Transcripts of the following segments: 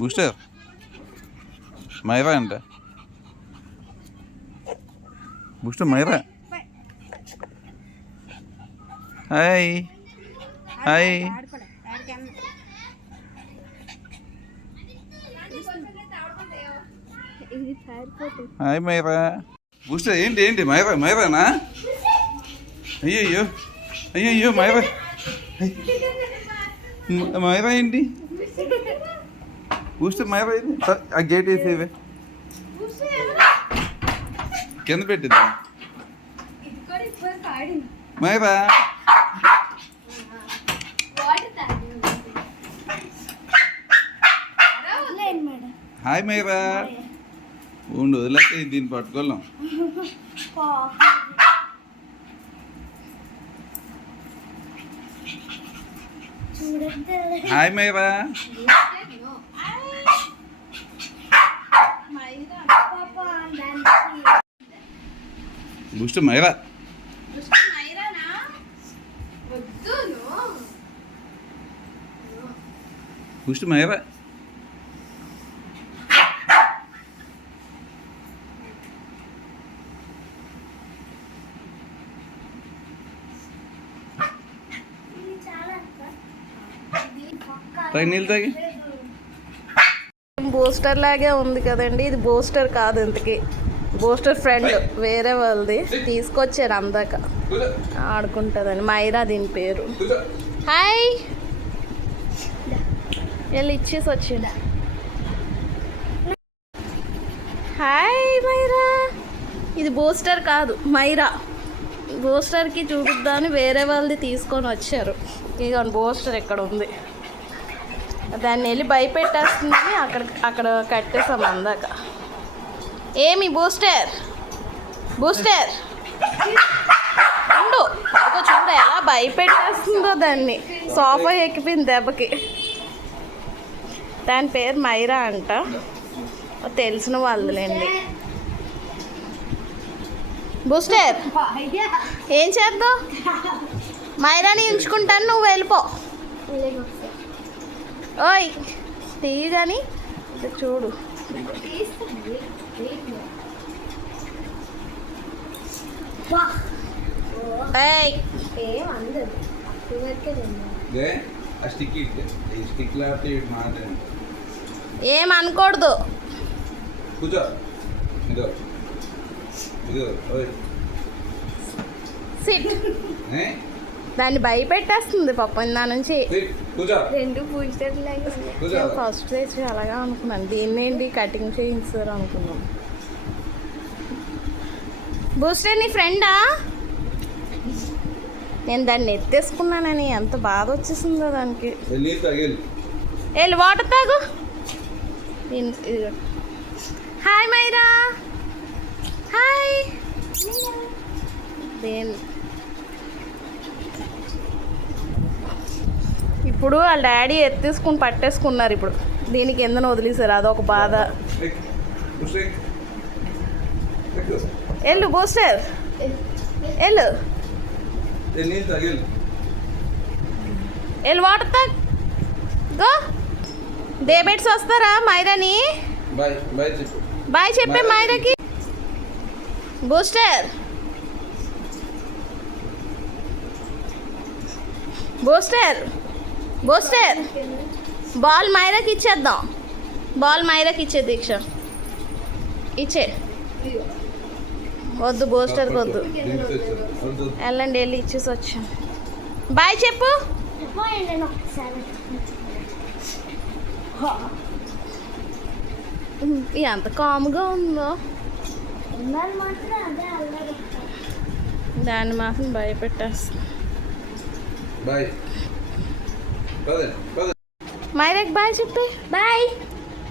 Booster మైరా అంట booster మైరా hi hi hi Myra booster ఏంటి ఏంటి మైరా మైరానా అయ్యయ్యో అయ్యయ్యో మైరా మైరా ఏంటి బూస్టర్ మైరా ఇది ఆ గేట్ వేసేవే కింద పెట్టిద్దాం మైరా హాయ్ మైరా ఉండు వదిలేస్తే దీన్ని పట్టుకోలేం hi Myra booster Myra booster Myra నీళ్ళు తాగి బూస్టర్ లాగే ఉంది కదండి. ఇది బూస్టర్ కాదు, ఇంతకి బూస్టర్ ఫ్రెండ్ వేరే వాళ్ళది తీసుకొచ్చారు అందాక ఆడుకుంటుందని. మైరా దీని పేరు. హాయ్ వెళ్ళి ఇచ్చేసి వచ్చింది. హాయ్ మైరా. ఇది బూస్టర్ కాదు మైరా. బూస్టర్కి చూపిద్దామని వేరే వాళ్ళది తీసుకొని వచ్చారు. ఇక బూస్టర్ ఎక్కడ ఉంది, దాన్ని వెళ్ళి భయపెట్టేస్తుందని అక్కడ కట్టేసాం అందాక. ఏమి బూస్టర్ బూస్టర్ ఉండు అదిగో చూడ ఎలా భయపెట్టేస్తుందో దాన్ని. సోఫా ఎక్కిపోయింది దెబ్బకి. దాని పేరు మైరా అంట, తెలిసిన వాళ్ళులేండి. బూస్టర్ ఏం చేద్దాం, మైరాని ఉంచుకుంటాను, నువ్వు వెళ్ళిపో. ఓయ్ తీయి కానీ చూడు. ఏమనకూడదు. దాన్ని భయపెట్టేస్తుంది పాపం నా నుంచి. రెండు బూస్టర్ ఫస్ట్ ప్లేస్ అలాగా అనుకున్నాను. దీన్నేంటి కటింగ్ చేయించారు అనుకున్నాం. బూస్టర్ నీ ఫ్రెండా? నేను దాన్ని ఎత్తేసుకున్నానని ఎంత బాధ వచ్చేసిందో దానికి. వెళ్ళి వాటర్ తాగు. హాయ్ మైరా. హాయ్. ఇప్పుడు వాళ్ళ డాడీ ఎత్తేసుకుని పట్టేసుకున్నారు. ఇప్పుడు దీనికి ఎందుకు వదిలేసారు, అదొక బాధ. వెళ్ళు బూస్టర్ వెళ్ళు. వెళ్ళి వాటర్ తాగో. డేబెట్స్ వస్తారా మైరాని? బాయ్ చెప్పే మైరాకి. బూస్టర్ బూస్టర్ బూస్టర్ బాల్ మైరాకి ఇచ్చేద్దాం. బాల్ మైరాకి ఇచ్చే దీక్ష ఇచ్చే. వద్దు బూస్టర్కి వద్దు. వెళ్ళండి వెళ్ళి ఇచ్చేసి వచ్చాం. బాయ్ చెప్పు. ఎంత కామ్గా ఉందో. దాన్ని మాత్రం భయపెట్టేస్తా. మైరాకి బాయ్ చెప్పి. బాయ్.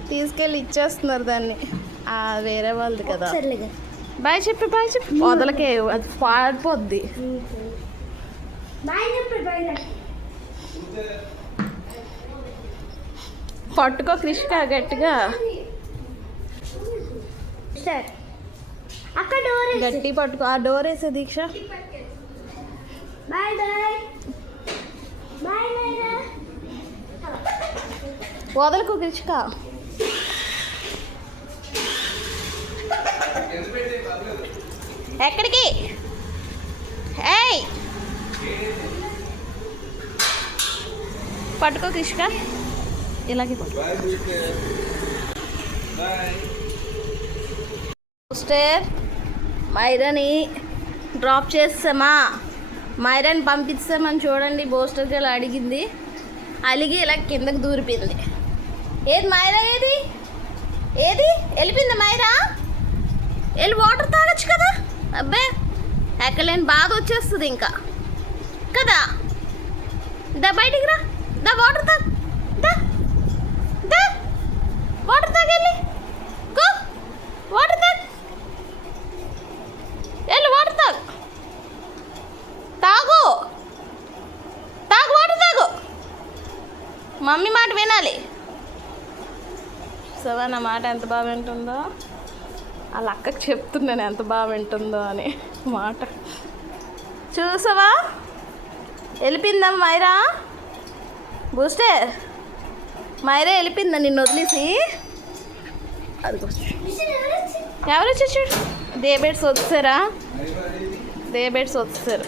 తీసుకెళ్ళి ఇచ్చేస్తున్నారు దాన్ని, వేరే వాళ్ళది కదా. బాయ్ చెప్పి బాయ్ చెప్పి. వదలకే, అది పాడిపోద్ది. పట్టుకో కృష్ణ గట్టిగా. గట్టి పట్టుకో. ఆ డోర్ వేసే దీక్ష. Bye bye bye. వదలకు గిచ్చుక. ఎక్కడికి? ఏయ్ పట్టుకో కృష్క. ఇలాగే పోస్టర్ మైరాని డ్రాప్ చేస్తామా, మైరాని పంపిస్తామని చూడండి. పోస్టర్కి ఇలా అడిగింది, అలిగి ఇలా కిందకి దూరిపోయింది. ఏది మైరా? ఏది ఏది వెళ్ళిపోయింది మైరా? వెళ్ళి వాటర్ తాగొచ్చు కదా. అబ్బే ఎక్కలేని బాధ వచ్చేస్తుంది ఇంకా కదా. దా బయటికి రా, దా వాటర్ తాగు, దా దా వాటర్ తాగెళ్ళి, గో వాటర్ తాగు, వెళ్ళి వాటర్ తాగు, తాగు తాగు వాటర్ తాగు. మమ్మీ మాట వినాలి. సవా నా మాట ఎంత బాగా వింటుందో, వాళ్ళ అక్కకి చెప్తున్నాను ఎంత బాగా వింటుందో అని మాట. చూసావా వెళ్ళిపోయిందా మైరా? బూస్టర్ మైరా వెళ్ళిపోయిందా నిన్ను వదిలేసి? అది ఎవరు వచ్చి చూడు, దేబేట్స్ వచ్చారా? దేబేట్స్ వచ్చారు.